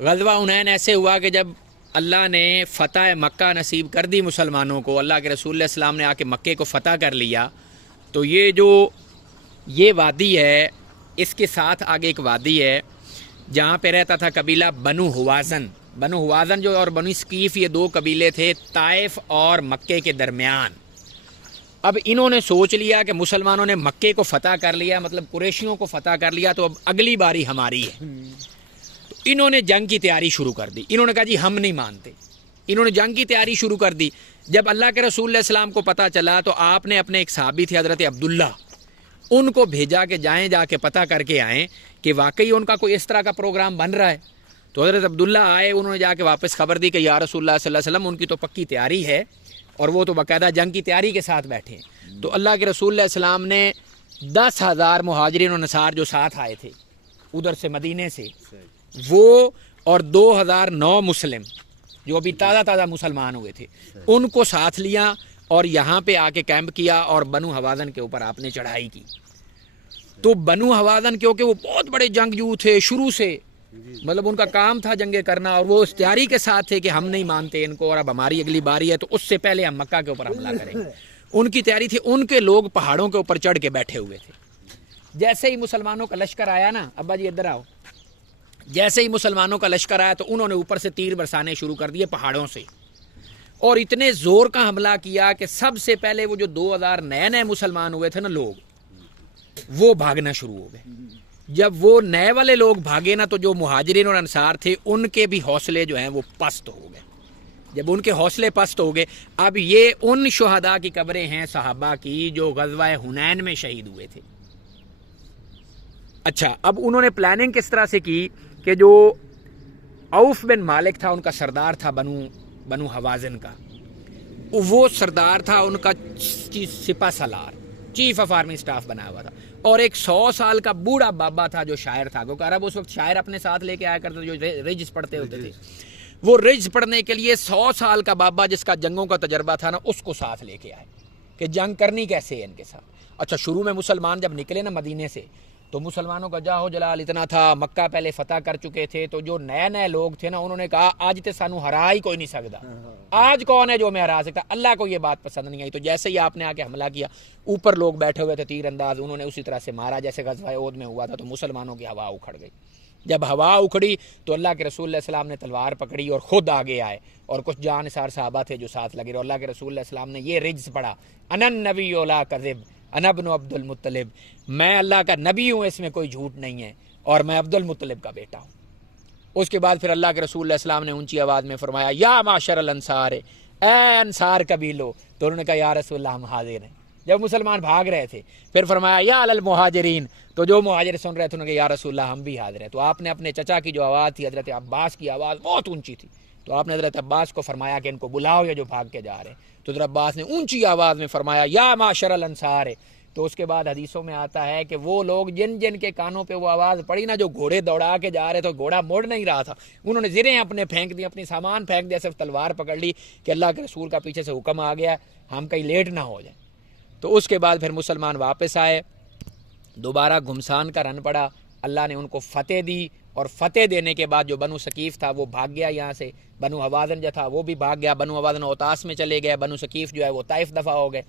غزوہ حنین ایسے ہوا کہ جب اللہ نے فتح مکہ نصیب کر دی مسلمانوں کو، اللہ کے رسول علیہ السلام نے آ کے مکے کو فتح کر لیا، تو یہ وادی ہے، اس کے ساتھ آگے ایک وادی ہے جہاں پہ رہتا تھا قبیلہ بنو ہوازن۔ بنو ہوازن جو اور بنو ثقیف، یہ دو قبیلے تھے طائف اور مکے کے درمیان۔ اب انہوں نے سوچ لیا کہ مسلمانوں نے مکے کو فتح کر لیا، مطلب قریشیوں کو فتح کر لیا، تو اب اگلی باری ہماری ہے۔ تو انہوں نے جنگ کی تیاری شروع کر دی، انہوں نے کہا جی ہم نہیں مانتے، انہوں نے جنگ کی تیاری شروع کر دی۔ جب اللہ کے رسول علیہ السلام کو پتہ چلا تو آپ نے اپنے ایک صحابی تھے حضرت عبداللہ، ان کو بھیجا کہ جائیں، جا کے پتہ کر کے آئیں کہ واقعی ان کا کوئی اس طرح کا پروگرام بن رہا ہے۔ تو حضرت عبداللہ آئے، انہوں نے جا کے واپس خبر دی کہ یا رسول اللہ صلی اللہ علیہ وسلم ان کی تو پکی تیاری ہے اور وہ تو باقاعدہ جنگ کی تیاری کے ساتھ بیٹھے ہیں۔ تو اللہ کے رسول علیہ السلام نے 10,000 مہاجرین و نصار جو ساتھ آئے تھے ادھر سے مدینے سے، وہ اور 2,009 مسلم جو ابھی تازہ مسلمان ہوئے تھے، ان کو ساتھ لیا اور یہاں پہ آ کے کیمپ کیا اور بنو ہوازن کے اوپر آپ نے چڑھائی کی۔ تو بنو ہوازن کیونکہ وہ بہت بڑے جنگجو تھے شروع سے، مطلب ان کا کام تھا جنگیں کرنا، اور وہ اس تیاری کے ساتھ تھے کہ ہم نہیں مانتے ان کو اور اب ہماری اگلی باری ہے تو اس سے پہلے ہم مکہ کے اوپر حملہ کریں گے۔ ان کی تیاری تھی، ان کے لوگ پہاڑوں کے اوپر چڑھ کے بیٹھے ہوئے تھے۔ جیسے ہی مسلمانوں کا لشکر آیا نا، ابا جی ادھر آؤ، جیسے ہی مسلمانوں کا لشکر آیا تو انہوں نے اوپر سے تیر برسانے شروع کر دیے پہاڑوں سے، اور اتنے زور کا حملہ کیا کہ سب سے پہلے وہ جو 2,000 نئے مسلمان ہوئے تھے نا لوگ، وہ بھاگنا شروع ہو گئے۔ جب وہ نئے والے لوگ بھاگے نا تو جو مہاجرین اور انصار تھے ان کے بھی حوصلے جو ہیں وہ پست ہو گئے۔ جب ان کے حوصلے پست ہو گئے، اب یہ ان شہداء کی قبریں ہیں صحابہ کی جو غزوہ حنین میں شہید ہوئے تھے۔ اچھا، اب انہوں نے پلاننگ کس طرح سے کی کہ جو عوف بن مالک تھا ان کا سردار تھا بنو حوازن کا، وہ سردار تھا ان کا سپہ سالار، چیف آف آرمی سٹاف بنا ہوا تھا، اور ایک 100 سال کا بوڑھا بابا تھا جو شاعر تھا، کیونکہ عرب اس وقت شاعر اپنے ساتھ لے کے آیا کرتے تھے جو رجز پڑھتے ہوتے تھے۔ وہ رجز پڑھنے کے لیے 100 سال کا بابا جس کا جنگوں کا تجربہ تھا نا، اس کو ساتھ لے کے آئے کہ جنگ کرنی کیسے ہے ان کے ساتھ۔ اچھا، شروع میں مسلمان جب نکلے نا مدینے سے تو مسلمانوں کا جاہو جلال اتنا تھا، مکہ پہلے فتح کر چکے تھے، تو جو نئے لوگ تھے نا انہوں نے کہا آج تے سانو ہرا ہی کوئی نہیں سکتا، آج کون ہے جو میں ہرا سکتا۔ اللہ کو یہ بات پسند نہیں آئی، تو جیسے ہی آپ نے آ کے حملہ کیا، اوپر لوگ بیٹھے ہوئے تھے تیر انداز، انہوں نے اسی طرح سے مارا جیسے غزوہ احد میں ہوا تھا، تو مسلمانوں کی ہوا اکھڑ گئی۔ جب ہوا اکھڑی تو اللہ کے رسول علیہ السلام نے تلوار پکڑی اور خود آگے آئے، اور کچھ جانثار صحابہ تھے جو ساتھ لگے، اور اللہ کے رسول علیہ السلام نے یہ رجز پڑھا، انا النبی لا کذب انا ابن عبد المطلب، میں اللہ کا نبی ہوں، اس میں کوئی جھوٹ نہیں ہے، اور میں عبد المطلب کا بیٹا ہوں۔ اس کے بعد پھر اللہ کے رسول علیہ السلام نے اونچی آواز میں فرمایا یا معاشر الانصار، اے انصار قبیلو، تو انہوں نے کہا یا رسول اللہ ہم حاضر ہیں۔ جب مسلمان بھاگ رہے تھے پھر فرمایا یا علی المہاجرین، تو جو مہاجر سن رہے تھے انہوں نے کہا یا رسول اللہ ہم بھی حاضر ہیں۔ تو آپ نے اپنے چچا کی جو آواز تھی، حضرت عباس کی آواز بہت اونچی تھی، تو آپ نے حضرت عباس کو فرمایا کہ ان کو بلاؤ یہ جو بھاگ کے جا رہے ہیں، تو حضرت عباس نے اونچی آواز میں فرمایا یا معاشر الانصار۔ تو اس کے بعد حدیثوں میں آتا ہے کہ وہ لوگ جن کے کانوں پہ وہ آواز پڑی نا، جو گھوڑے دوڑا کے جا رہے تھے، گھوڑا مڑ نہیں رہا تھا، انہوں نے زریں اپنے پھینک دی، اپنی سامان پھینک دیا، صرف تلوار پکڑ لی کہ اللہ کے رسول کا پیچھے سے حکم آ گیا ہم کہیں لیٹ نہ ہو جائیں۔ تو اس کے بعد پھر مسلمان واپس آئے، دوبارہ گھمسان کا رن پڑا، اللہ نے ان کو فتح دی، اور فتح دینے کے بعد جو بنو ثقیف تھا وہ بھاگ گیا یہاں سے، بنو حوازن جو تھا وہ بھی بھاگ گیا، بنو حوازن اوتاس میں چلے گئے، بنو ثقیف جو ہے وہ طائف دفع ہو گئے۔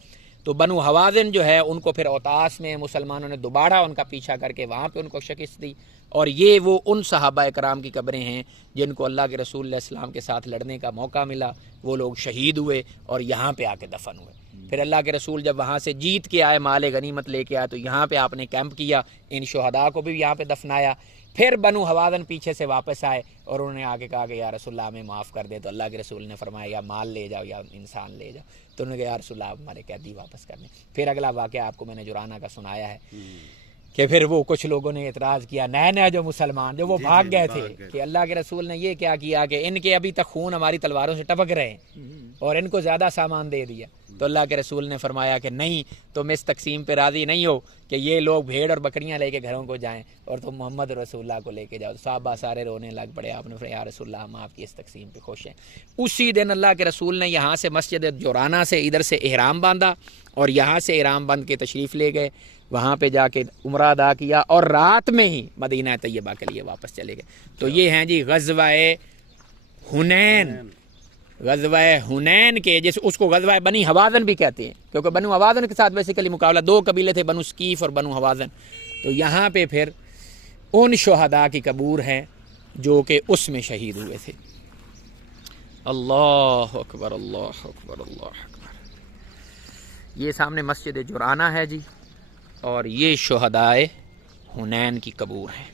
تو بنو حوازن جو ہے ان کو پھر اوتاس میں مسلمانوں نے دوبارہ ان کا پیچھا کر کے وہاں پہ ان کو شکست دی، اور یہ وہ ان صحابہ اکرام کی قبریں ہیں جن کو اللہ کے رسول علیہ السلام کے ساتھ لڑنے کا موقع ملا، وہ لوگ شہید ہوئے اور یہاں پہ آ کے دفن ہوئے۔ پھر اللہ کے رسول جب وہاں سے جیت کے آئے، مال غنیمت لے کے آئے، تو یہاں پہ آپ نے کیمپ کیا، ان شہداء کو بھی یہاں پہ دفنایا۔ پھر بنو حوازن پیچھے سے واپس آئے اور انہوں نے آگے کہا کہ یا رسول اللہ ہمیں معاف کر دے، تو اللہ کے رسول نے فرمایا یا مال لے جاؤ یا انسان لے جاؤ، تو انہوں نے کہا یا رسول اللہ ہمارے قیدی واپس کرنے۔ پھر اگلا واقعہ آپ کو میں نے جرانہ کا سنایا ہے کہ پھر وہ کچھ لوگوں نے اعتراض کیا، نئے جو مسلمان جو وہ بھاگ گئے تھے، کہ اللہ کے رسول نے یہ کیا کیا کہ ان کے ابھی تک خون ہماری تلواروں سے ٹپک رہے ہیں اور ان کو زیادہ سامان دے دیا۔ تو اللہ کے رسول نے فرمایا کہ نہیں، تم اس تقسیم پہ راضی نہیں ہو کہ یہ لوگ بھیڑ اور بکریاں لے کے گھروں کو جائیں اور تم محمد رسول اللہ کو لے کے جاؤ۔ صحابہ سارے رونے لگ پڑے، آپ نے فرمایا یا رسول اللہ ہم آپ کی اس تقسیم پہ خوش ہیں۔ اسی دن اللہ کے رسول نے یہاں سے مسجد جورانہ سے ادھر سے احرام باندھا اور یہاں سے احرام باندھ کے تشریف لے گئے، وہاں پہ جا کے عمرہ ادا کیا اور رات میں ہی مدینہ طیبہ کے لیے واپس چلے گئے. تو یہ ہیں جی غزوہ حنین. غزوہ حنین کے جیسے اس کو غزوہ بنی حوازن بھی کہتے ہیں کیونکہ بنو حوازن کے ساتھ بیسیکلی مقابلہ 2 قبیلے تھے, بنو ثقیف اور بنو حوازن. تو یہاں پہ پھر ان شہداء کی قبور ہیں جو کہ اس میں شہید ہوئے تھے. اللہ اکبر اللہ اکبر اللہ اکبر. یہ سامنے مسجد جرانہ ہے جی, اور یہ شہداء حنین کی قبور ہیں.